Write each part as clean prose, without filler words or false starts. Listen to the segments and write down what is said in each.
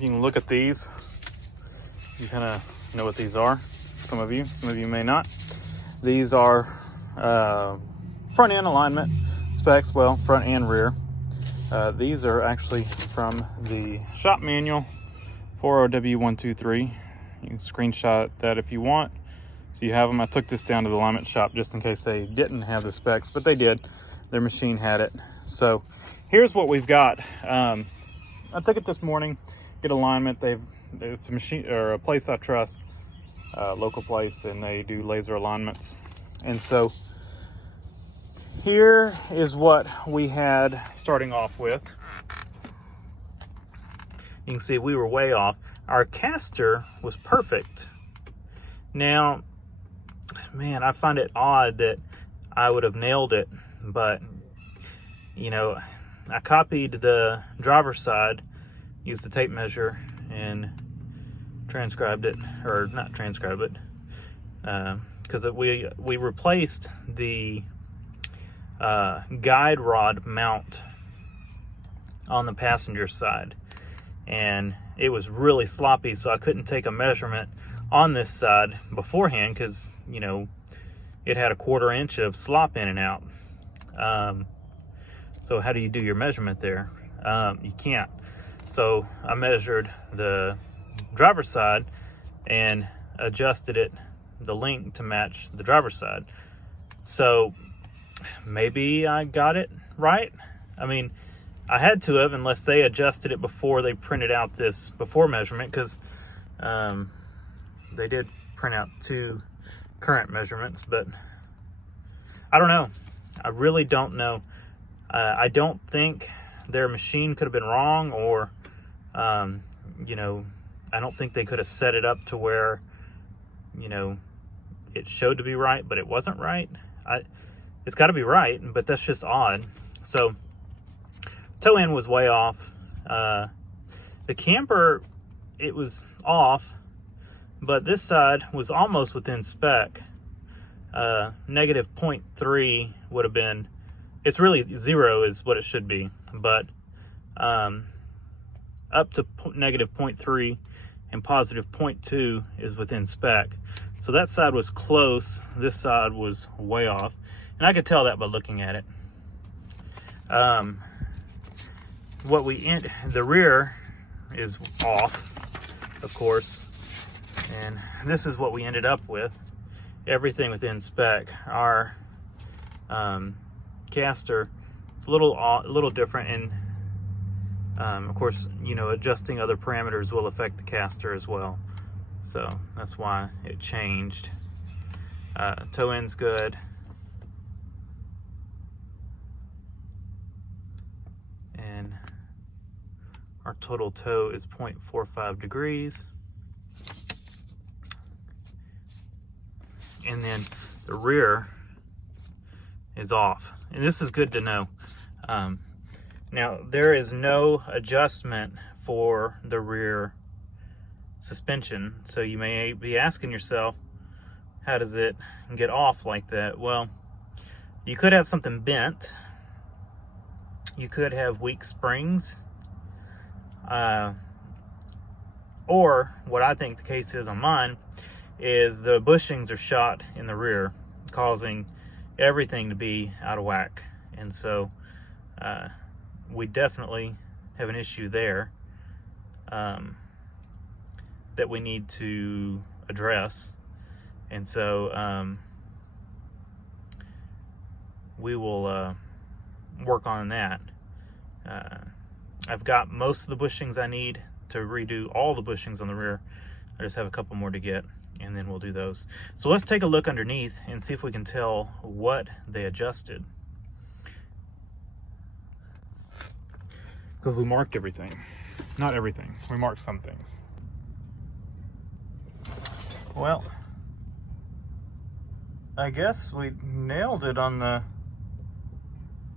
you can look at these, you kind of know what these are. Some of you may not. These are front end alignment specs, well, front and rear. These are actually from the shop manual for RW123. You can screenshot that if you want, so you have them. I took this down to the alignment shop just in case they didn't have the specs, but they did. Their machine had it. So here's what we've got. I took it this morning, get alignment. It's a machine or a place I trust, local place, and they do laser alignments. And so here is what we had starting off with. You can see we were way off. Our caster was perfect. Now, man, I find it odd that I would have nailed it, but you know, I copied the driver's side, used the tape measure, and transcribed it, or not transcribed it, because we replaced the guide rod mount on the passenger side, and it was really sloppy, so I couldn't take a measurement on this side beforehand because, you know, it had a 1/4 inch of slop in and out. So how do you do your measurement there? You can't. So I measured the driver's side and adjusted it, the length, to match the driver's side. So maybe I got it right. I mean, I had to have, unless they adjusted it before they printed out this before measurement, because they did print out 2 current measurements, but I don't know. I really don't know. I don't think their machine could have been wrong, or you know, I don't think they could have set it up to where, you know, it showed to be right, but it wasn't right. It's got to be right, but that's just odd. So toe end was way off. The camber, it was off, but this side was almost within spec. Negative 0.3 would have been, it's really 0 is what it should be, but up to negative 0.3 and positive 0.2 is within spec. So that side was close, this side was way off, and I could tell that by looking at it. The rear is off, of course, and this is what we ended up with. Everything within spec. Our caster is a little different, and of course, you know, adjusting other parameters will affect the caster as well. So that's why it changed. Toe end's good. And our total toe is 0.45 degrees. And then the rear is off. And this is good to know. Now, there is no adjustment for the rear suspension. So you may be asking yourself, how does it get off like that? Well, you could have something bent. You could have weak springs. Or what I think the case is on mine is the bushings are shot in the rear, causing everything to be out of whack. And so we definitely have an issue there that we need to address. And so we will work on that. I've got most of the bushings I need to redo all the bushings on the rear. I just have a couple more to get, and then we'll do those. So let's take a look underneath and see if we can tell what they adjusted. Because we marked everything. Not everything. We marked some things. Well, I guess we nailed it on the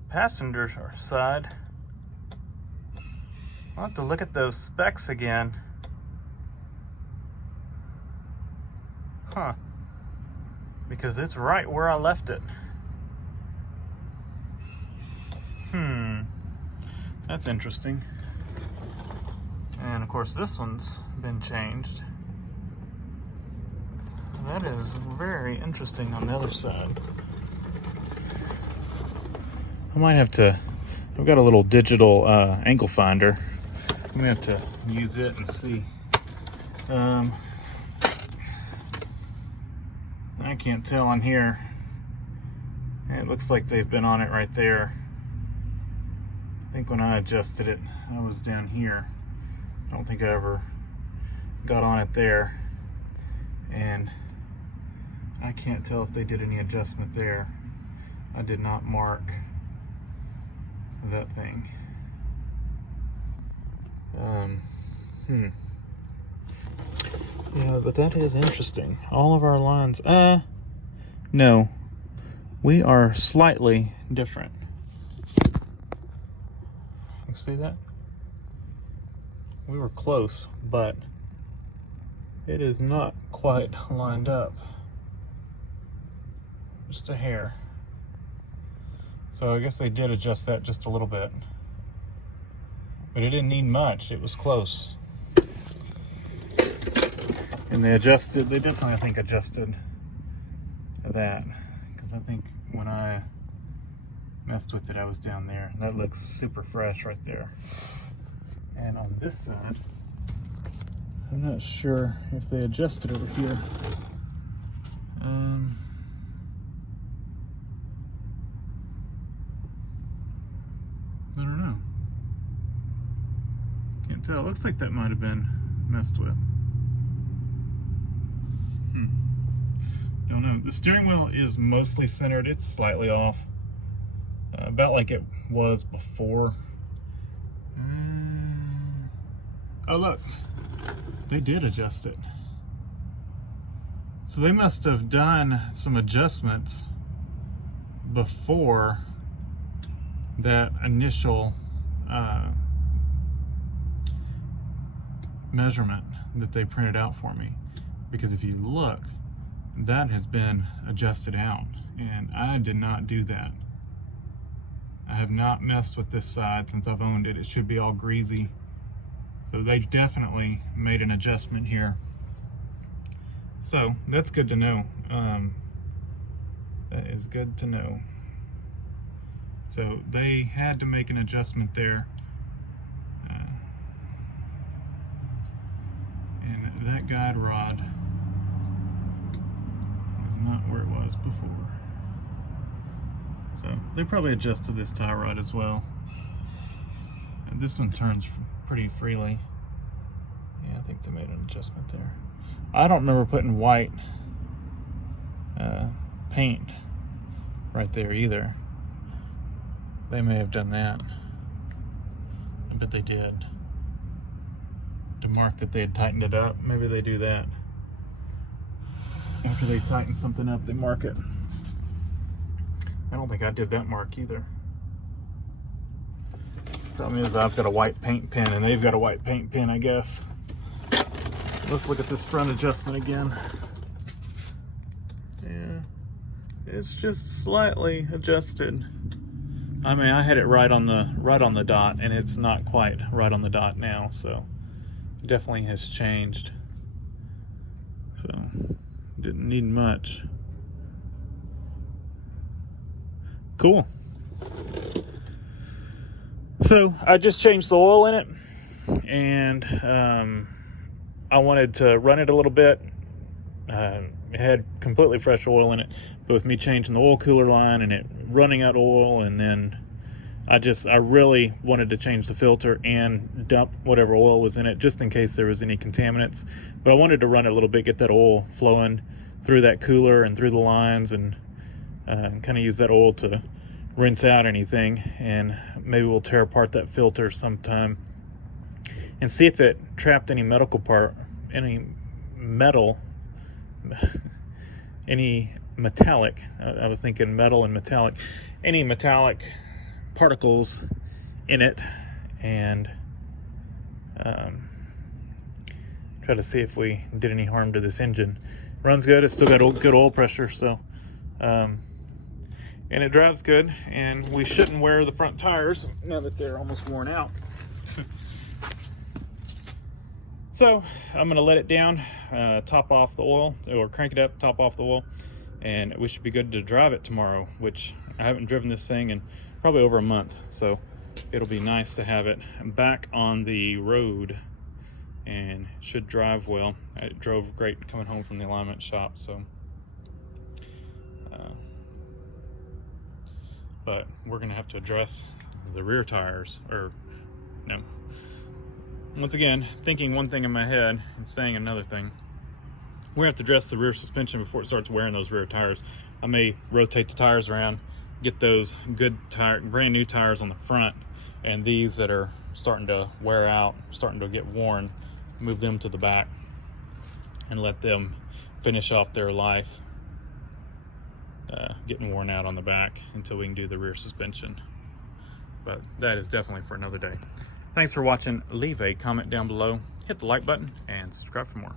passenger side. I'll have to look at those specs again. Huh. Because it's right where I left it. That's interesting. And of course this one's been changed. That is very interesting on the other side. I might have to, I've got a little digital angle finder. I'm gonna have to use it and see. I can't tell on here. It looks like they've been on it right there. I think when I adjusted it, I was down here. I don't think I ever got on it there. And I can't tell if they did any adjustment there. I did not mark that thing. Yeah, but that is interesting. All of our lines, no, we are slightly different. You see that? We were close, but it is not quite lined up. Just a hair. So I guess they did adjust that just a little bit. But it didn't need much, it was close. And they definitely, I think, adjusted that. Because I think when I messed with it, I was down there. That looks super fresh right there. And on this side, I'm not sure if they adjusted over here. I don't know. Can't tell. It looks like that might have been messed with. Don't know. The steering wheel is mostly centered. It's slightly off. About like it was before. Oh, look. They did adjust it. So they must have done some adjustments before that initial measurement that they printed out for me. Because if you look, that has been adjusted out, and I did not do that. I have not messed with this side since I've owned it. It should be all greasy. So they definitely made an adjustment here. So that's good to know. That is good to know. So they had to make an adjustment there. And that guide rod is not where it was before. So they probably adjusted this tie rod as well. And this one turns pretty freely. Yeah, I think they made an adjustment there. I don't remember putting white paint right there either. They may have done that. I bet they did. To mark that they had tightened it up. Maybe they do that. After they tighten something up, they mark it. I don't think I did that mark either. Problem is I've got a white paint pen and they've got a white paint pen, I guess. Let's look at this front adjustment again. Yeah, it's just slightly adjusted. I mean, I had it right on the dot, and it's not quite right on the dot now, so it definitely has changed. So didn't need much. Cool. So I just changed the oil in it, and I wanted to run it a little bit. It had completely fresh oil in it, but with me changing the oil cooler line and it running out of oil, and then I really wanted to change the filter and dump whatever oil was in it just in case there was any contaminants. But I wanted to run it a little bit, get that oil flowing through that cooler and through the lines, and kind of use that oil to rinse out anything. And maybe we'll tear apart that filter sometime and see if it trapped any metal, any metallic, I was thinking metal and metallic, any metallic particles in it, and try to see if we did any harm to this engine. Runs good, it's still got good oil pressure, so and it drives good, and we shouldn't wear the front tires now that they're almost worn out. So I'm gonna let it down, top off the oil, or crank it up, top off the oil, and we should be good to drive it tomorrow, which I haven't driven this thing in probably over a month. So it'll be nice to have it back on the road, and it should drive well. It drove great coming home from the alignment shop. So but we're gonna have to address the rear tires, or no, once again, thinking one thing in my head and saying another thing. We're gonna have to address the rear suspension before it starts wearing those rear tires. I may rotate the tires around, get those good tire, brand new tires on the front, and these that are starting to wear out, starting to get worn, move them to the back and let them finish off their life, getting worn out on the back, until we can do the rear suspension. But that is definitely for another day. Thanks for watching. Leave a comment down below, hit the like button, and subscribe for more.